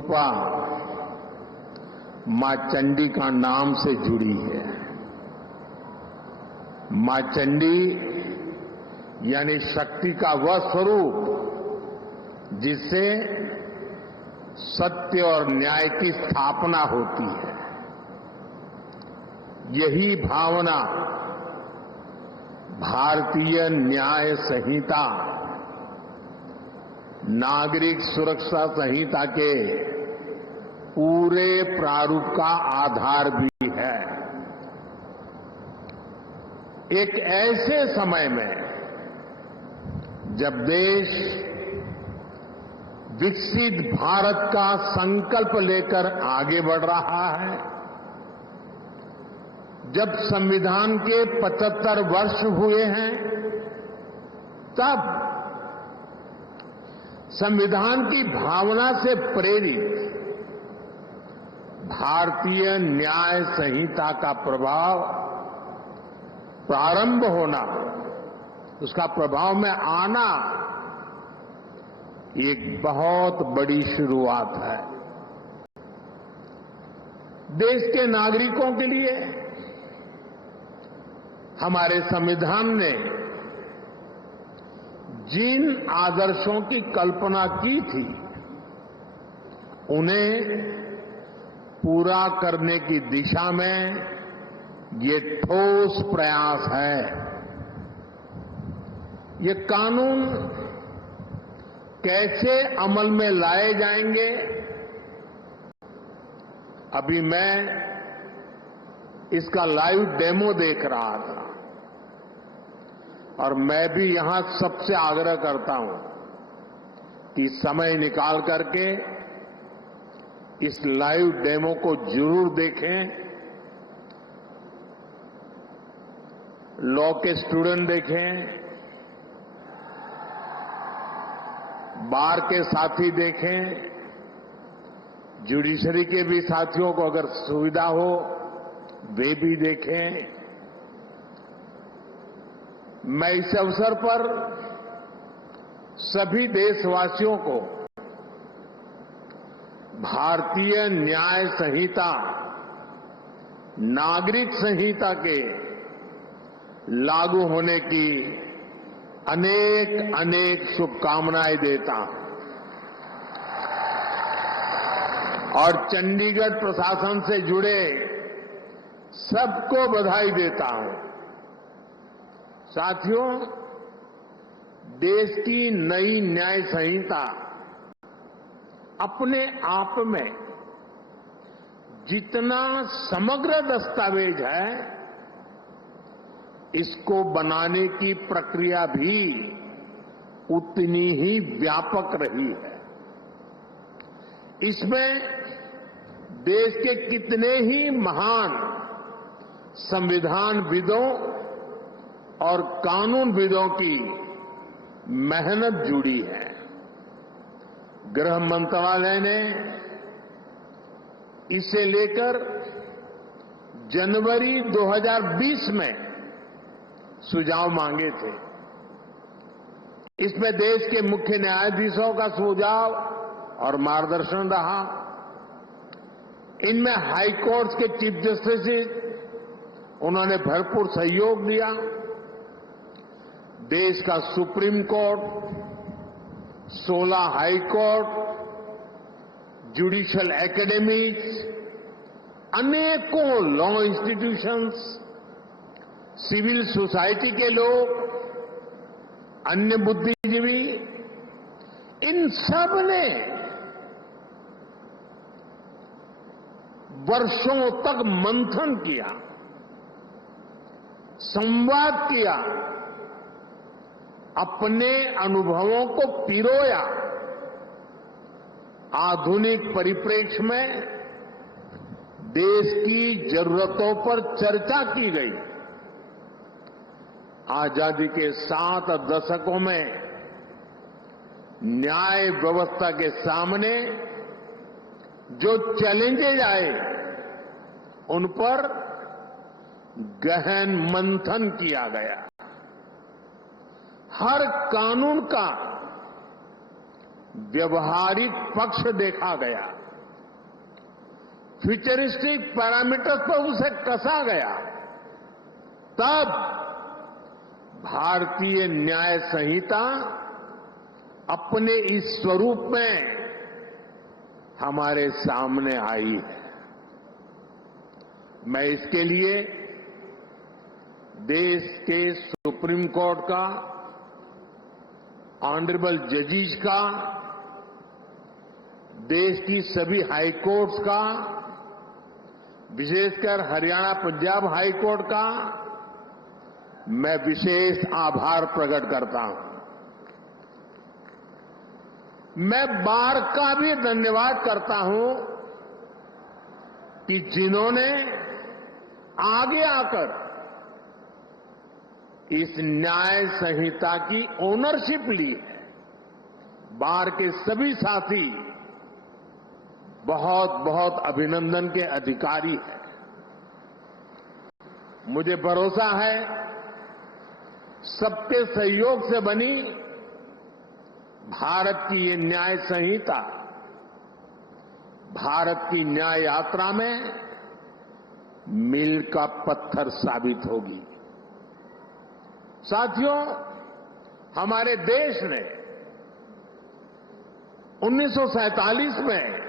स्वरूपा मां चंडी का नाम से जुड़ी है। मां चंडी यानी शक्ति का वह स्वरूप जिससे सत्य और न्याय की स्थापना होती है। यही भावना भारतीय न्याय संहिता, नागरिक सुरक्षा संहिता के पूरे प्रारूप का आधार भी है। एक ऐसे समय में जब देश विकसित भारत का संकल्प लेकर आगे बढ़ रहा है, जब संविधान के 75 वर्ष हुए हैं, तब संविधान की भावना से प्रेरित भारतीय न्याय संहिता का प्रभाव प्रारंभ होना, उसका प्रभाव में आना एक बहुत बड़ी शुरुआत है। देश के नागरिकों के लिए हमारे संविधान ने जिन आदर्शों की कल्पना की थी, उन्हें पूरा करने की दिशा में ये ठोस प्रयास है। ये कानून कैसे अमल में लाए जाएंगे, अभी मैं इसका लाइव डेमो देख रहा था और मैं भी यहां सबसे आग्रह करता हूं कि समय निकाल करके इस लाइव डेमो को जरूर देखें। लॉ के स्टूडेंट देखें, बार के साथी देखें, जुडिशरी के भी साथियों को अगर सुविधा हो वे भी देखें। मैं इस अवसर पर सभी देशवासियों को भारतीय न्याय संहिता, नागरिक संहिता के लागू होने की अनेक अनेक शुभकामनाएं देता हूं और चंडीगढ़ प्रशासन से जुड़े सबको बधाई देता हूं। साथियों, देश की नई न्याय संहिता अपने आप में जितना समग्र दस्तावेज है, इसको बनाने की प्रक्रिया भी उतनी ही व्यापक रही है। इसमें देश के कितने ही महान संविधानविदों और कानूनविदों की मेहनत जुड़ी है। गृह मंत्रालय ने इसे लेकर जनवरी 2020 में सुझाव मांगे थे। इसमें देश के मुख्य न्यायाधीशों का सुझाव और मार्गदर्शन रहा। इनमें हाई कोर्ट्स के चीफ जस्टिस, उन्होंने भरपूर सहयोग दिया। देश का supreme court, 16 high court, judicial academies, अनेकों लॉ इंस्टीट्यूशंस, सिविल सोसाइटी के लोग, अन्य बुद्धिजीवी, इन सब ने वर्षों तक मंथन किया, संवाद किया, अपने अनुभवों को पिरोया। आधुनिक परिप्रेक्ष्य में देश की जरूरतों पर चर्चा की गई। आजादी के 7 दशकों में न्याय व्यवस्था के सामने जो चैलेंजेज आए, उन पर गहन मंथन किया गया। हर कानून का व्यवहारिक पक्ष देखा गया। फ्यूचरिस्टिक पैरामीटर्स पर उसे कसा गया, तब भारतीय न्याय संहिता अपने इस स्वरूप में हमारे सामने आई है। मैं इसके लिए देश के सुप्रीम कोर्ट का, ऑनरेबल जजेस का, देश की सभी हाई कोर्ट्स का, विशेषकर हरियाणा पंजाब हाई कोर्ट का मैं विशेष आभार प्रकट करता हूं। मैं बार का भी धन्यवाद करता हूं कि जिन्होंने आगे आकर इस न्याय संहिता की ओनरशिप ली है। बार के सभी साथी बहुत बहुत अभिनंदन के अधिकारी हैं। मुझे भरोसा है सबके सहयोग से बनी भारत की ये न्याय संहिता भारत की न्याय यात्रा में मील का पत्थर साबित होगी। साथियों, हमारे देश ने 1947 में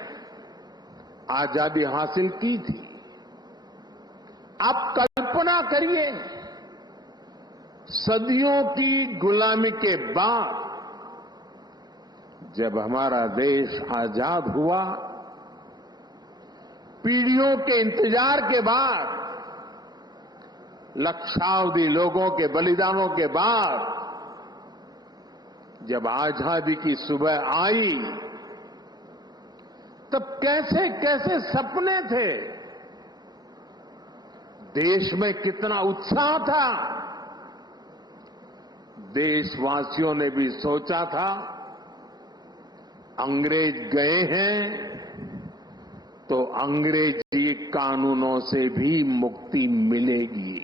आजादी हासिल की थी। आप कल्पना करिए, सदियों की गुलामी के बाद जब हमारा देश आजाद हुआ, पीढ़ियों के इंतजार के बाद, लक्षावधि लोगों के बलिदानों के बाद जब आजादी की सुबह आई, तब कैसे कैसे सपने थे, देश में कितना उत्साह था। देशवासियों ने भी सोचा था अंग्रेज गए हैं तो अंग्रेजी कानूनों से भी मुक्ति मिलेगी।